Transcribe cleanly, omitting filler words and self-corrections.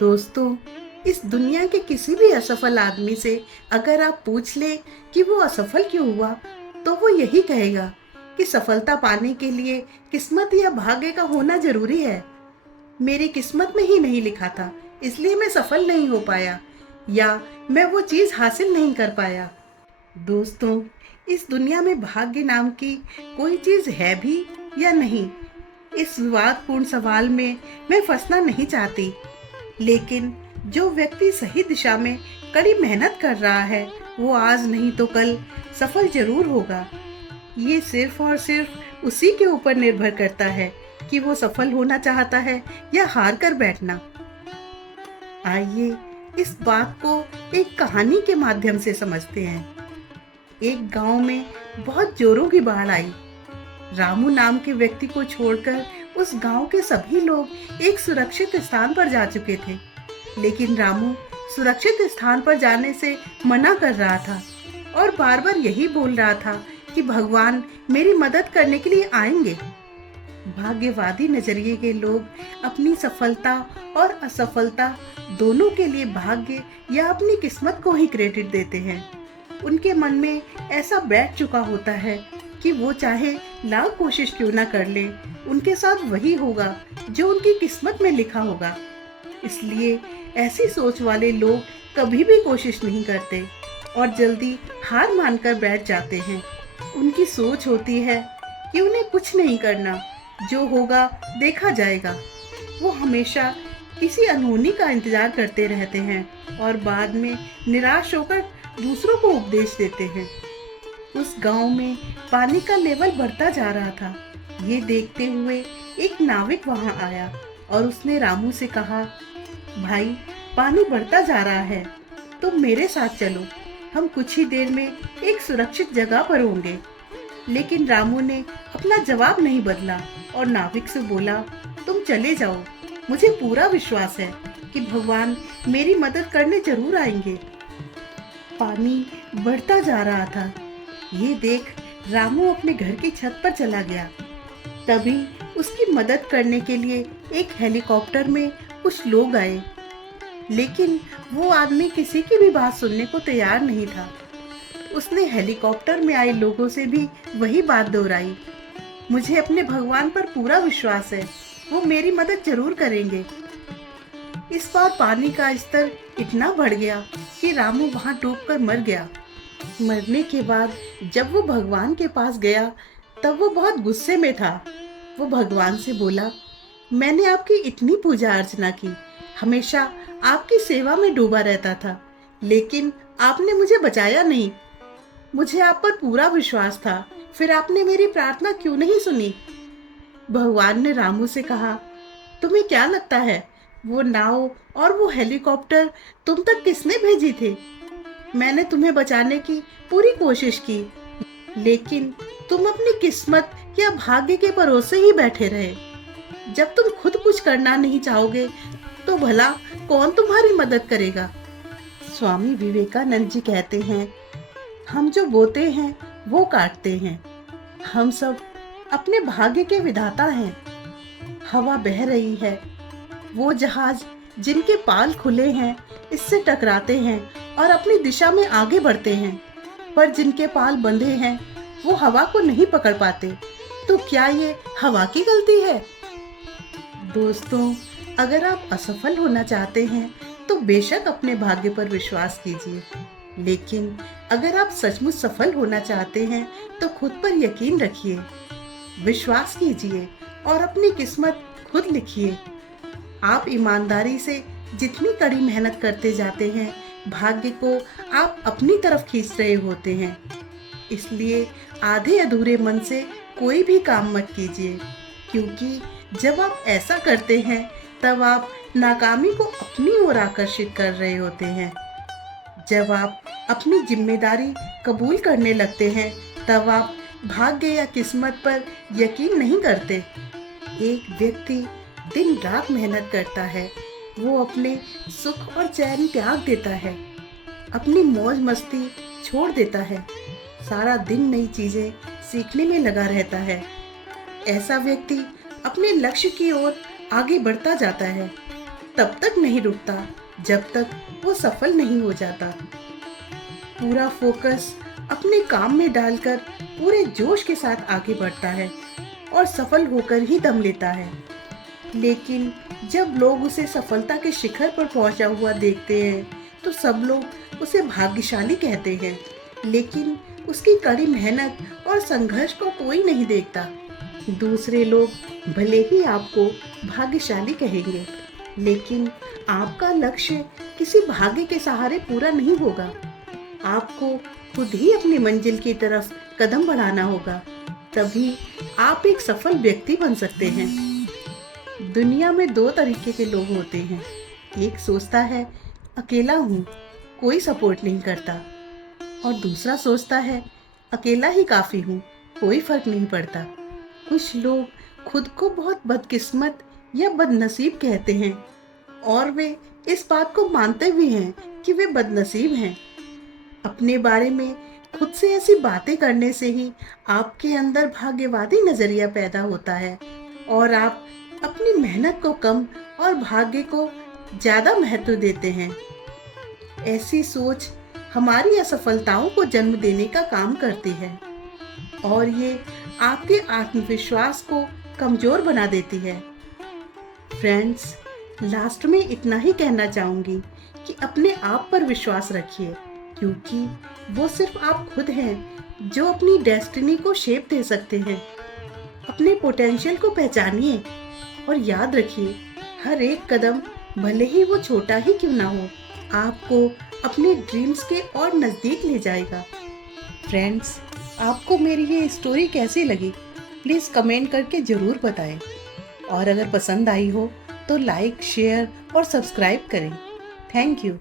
दोस्तों, इस दुनिया के किसी भी असफल आदमी से अगर आप पूछ ले कि वो असफल क्यों हुआ, तो वो यही कहेगा कि सफलता पाने के लिए किस्मत या भाग्य का होना जरूरी है। मेरी किस्मत में ही नहीं लिखा था, इसलिए मैं सफल नहीं हो पाया, या मैं वो चीज हासिल नहीं कर पाया। दोस्तों, इस दुनिया में भाग्य नाम की कोई चीज है भी या नहीं, इस विवादपूर्ण सवाल में मैं फंसना नहीं चाहती। लेकिन जो व्यक्ति सही दिशा में कड़ी मेहनत कर रहा है, वो आज नहीं तो कल सफल जरूर होगा। ये सिर्फ और सिर्फ उसी के ऊपर निर्भर करता है कि वो सफल होना चाहता है या हार कर बैठना। आइए इस बात को एक कहानी के माध्यम से समझते हैं। एक गांव में बहुत जोरों की बाढ़ आई। रामू नाम के व्यक्ति को छोड़कर उस गांव के सभी लोग एक सुरक्षित स्थान पर जा चुके थे, लेकिन रामू सुरक्षित स्थान पर जाने से मना कर रहा था और बार बार यही बोल रहा था कि भगवान मेरी मदद करने के लिए आएंगे। भाग्यवादी नजरिए के लोग अपनी सफलता और असफलता दोनों के लिए भाग्य या अपनी किस्मत को ही क्रेडिट देते हैं। उनके मन में ऐसा बैठ चुका होता है कि वो चाहे लाख कोशिश क्यों ना कर ले, उनके साथ वही होगा जो उनकी किस्मत में लिखा होगा। इसलिए ऐसी सोच वाले लोग कभी भी कोशिश नहीं करते और जल्दी हार मानकर बैठ जाते हैं। उनकी सोच होती है कि उन्हें कुछ नहीं करना, जो होगा देखा जाएगा। वो हमेशा किसी अनहोनी का इंतजार करते रहते हैं और बाद में निराश होकर दूसरों को उपदेश देते हैं। उस गांव में पानी का लेवल बढ़ता जा रहा था। ये देखते हुए एक नाविक वहां आया और उसने रामू से कहा, भाई, पानी बढ़ता जा रहा है, तुम मेरे साथ चलो, हम कुछ ही देर में एक सुरक्षित जगह पर होंगे। लेकिन रामू ने अपना जवाब नहीं बदला और नाविक से बोला, तुम चले जाओ, मुझे पूरा विश्वास है कि भगवान मेरी मदद करने जरूर आएंगे। पानी बढ़ता जा रहा था। ये देख रामू अपने घर की छत पर चला गया। तभी उसकी मदद करने के लिए एक हेलीकॉप्टर में कुछ लोग आए, लेकिन वो आदमी किसी की भी बात सुनने को तैयार नहीं था। उसने हेलीकॉप्टर में आए लोगों से भी वही बात दोहराई, मुझे अपने भगवान पर पूरा विश्वास है, वो मेरी मदद जरूर करेंगे। इस बार पानी का स्तर इतना बढ़ गया कि रामू वहां डूबकर मर गया। मरने के बाद जब वो भगवान के पास गया, तब वो बहुत गुस्से में था। वो भगवान से बोला, मैंने आपकी इतनी पूजा अर्चना की, हमेशा आपकी सेवा में डूबा रहता था, लेकिन आपने मुझे बचाया नहीं। मुझे आप पर पूरा विश्वास था, फिर आपने मेरी प्रार्थना क्यों नहीं सुनी? भगवान ने रामू से कहा, तुम्हें क्या लगता है वो नाव और वो हेलीकॉप्टर तुम तक किसने भेजी थी? मैंने तुम्हें बचाने की पूरी कोशिश की, लेकिन तुम अपनी किस्मत या भाग्य के भरोसे ही बैठे रहे। जब तुम खुद कुछ करना नहीं चाहोगे, तो भला कौन तुम्हारी मदद करेगा? स्वामी विवेकानंद जी कहते हैं, हम जो बोते हैं वो काटते हैं। हम सब अपने भाग्य के विधाता हैं। हवा बह रही है, वो जहाज जिनके पाल खुले हैं इससे टकराते हैं और अपनी दिशा में आगे बढ़ते हैं, पर जिनके पाल बंधे हैं वो हवा को नहीं पकड़ पाते। तो क्या ये हवा की गलती है? दोस्तों, अगर आप असफल होना चाहते हैं तो बेशक अपने भाग्य पर विश्वास कीजिए, लेकिन अगर आप सचमुच सफल होना चाहते हैं तो खुद पर यकीन रखिए, विश्वास कीजिए और अपनी किस्मत खुद लिखिए। आप ईमानदारी से जितनी कड़ी मेहनत करते जाते हैं, भाग्य को आप अपनी तरफ खींच रहे होते हैं। इसलिए आधे अधूरे मन से कोई भी काम मत कीजिए, क्योंकि जब आप ऐसा करते हैं तब आप नाकामी को अपनी ओर आकर्षित कर रहे होते हैं। जब आप अपनी जिम्मेदारी कबूल करने लगते हैं, तब आप भाग्य या किस्मत पर यकीन नहीं करते। एक व्यक्ति दिन रात मेहनत करता है, वो अपने सुख और चैन त्याग देता है, अपनी मौज मस्ती छोड़ देता है, सारा दिन नई चीजें सीखने में लगा रहता है। ऐसा व्यक्ति अपने लक्ष्य की ओर आगे बढ़ता जाता है। तब तक नहीं रुकता जब तक वो सफल नहीं हो जाता। पूरा फोकस अपने काम में डालकर पूरे जोश के साथ आगे बढ़ता है और सफल होकर ही दम लेता है। लेकिन जब लोग उसे सफलता के शिखर पर पहुंचा हुआ देखते हैं तो सब लोग उसे भाग्यशाली कहते हैं, लेकिन उसकी कड़ी मेहनत और संघर्ष को कोई नहीं देखता। दूसरे लोग भले ही आपको भाग्यशाली कहेंगे, लेकिन आपका लक्ष्य किसी भाग्य के सहारे पूरा नहीं होगा। आपको खुद ही अपनी मंजिल की तरफ कदम बढ़ाना होगा, तभी आप एक सफल व्यक्ति बन सकते हैं। दुनिया में दो तरीके के लोग होते हैं। एक सोचता है अकेला हूँ, कोई सपोर्ट नहीं करता, और दूसरा सोचता है अकेला ही काफ़ी हूँ, कोई फर्क नहीं पड़ता। कुछ लोग खुद को बहुत बदकिस्मत या बदनसीब कहते हैं और वे इस बात को मानते भी हैं कि वे बदनसीब हैं। अपने बारे में खुद से ऐसी बातें करने से ही आपके अंदर भाग्यवादी नजरिया पैदा होता है और आप अपनी मेहनत को कम और भाग्य को ज़्यादा महत्व देते हैं। ऐसी सोच हमारी असफलताओं को जन्म देने का काम करती है और ये आपके आत्मविश्वास को कमज़ोर बना देती है। फ्रेंड्स, लास्ट में इतना ही कहना चाहूँगी कि अपने आप पर विश्वास रखिए, क्योंकि वो सिर्फ आप खुद हैं जो अपनी डेस्टिनी को शेप दे सकते हैं। अपने पोटेंशियल को पहचानिए और याद रखिए, हर एक कदम भले ही वो छोटा ही क्यों ना हो, आपको अपने ड्रीम्स के और नज़दीक ले जाएगा। फ्रेंड्स, आपको मेरी ये स्टोरी कैसी लगी प्लीज़ कमेंट करके ज़रूर बताएं, और अगर पसंद आई हो तो लाइक, शेयर और सब्सक्राइब करें। Thank you.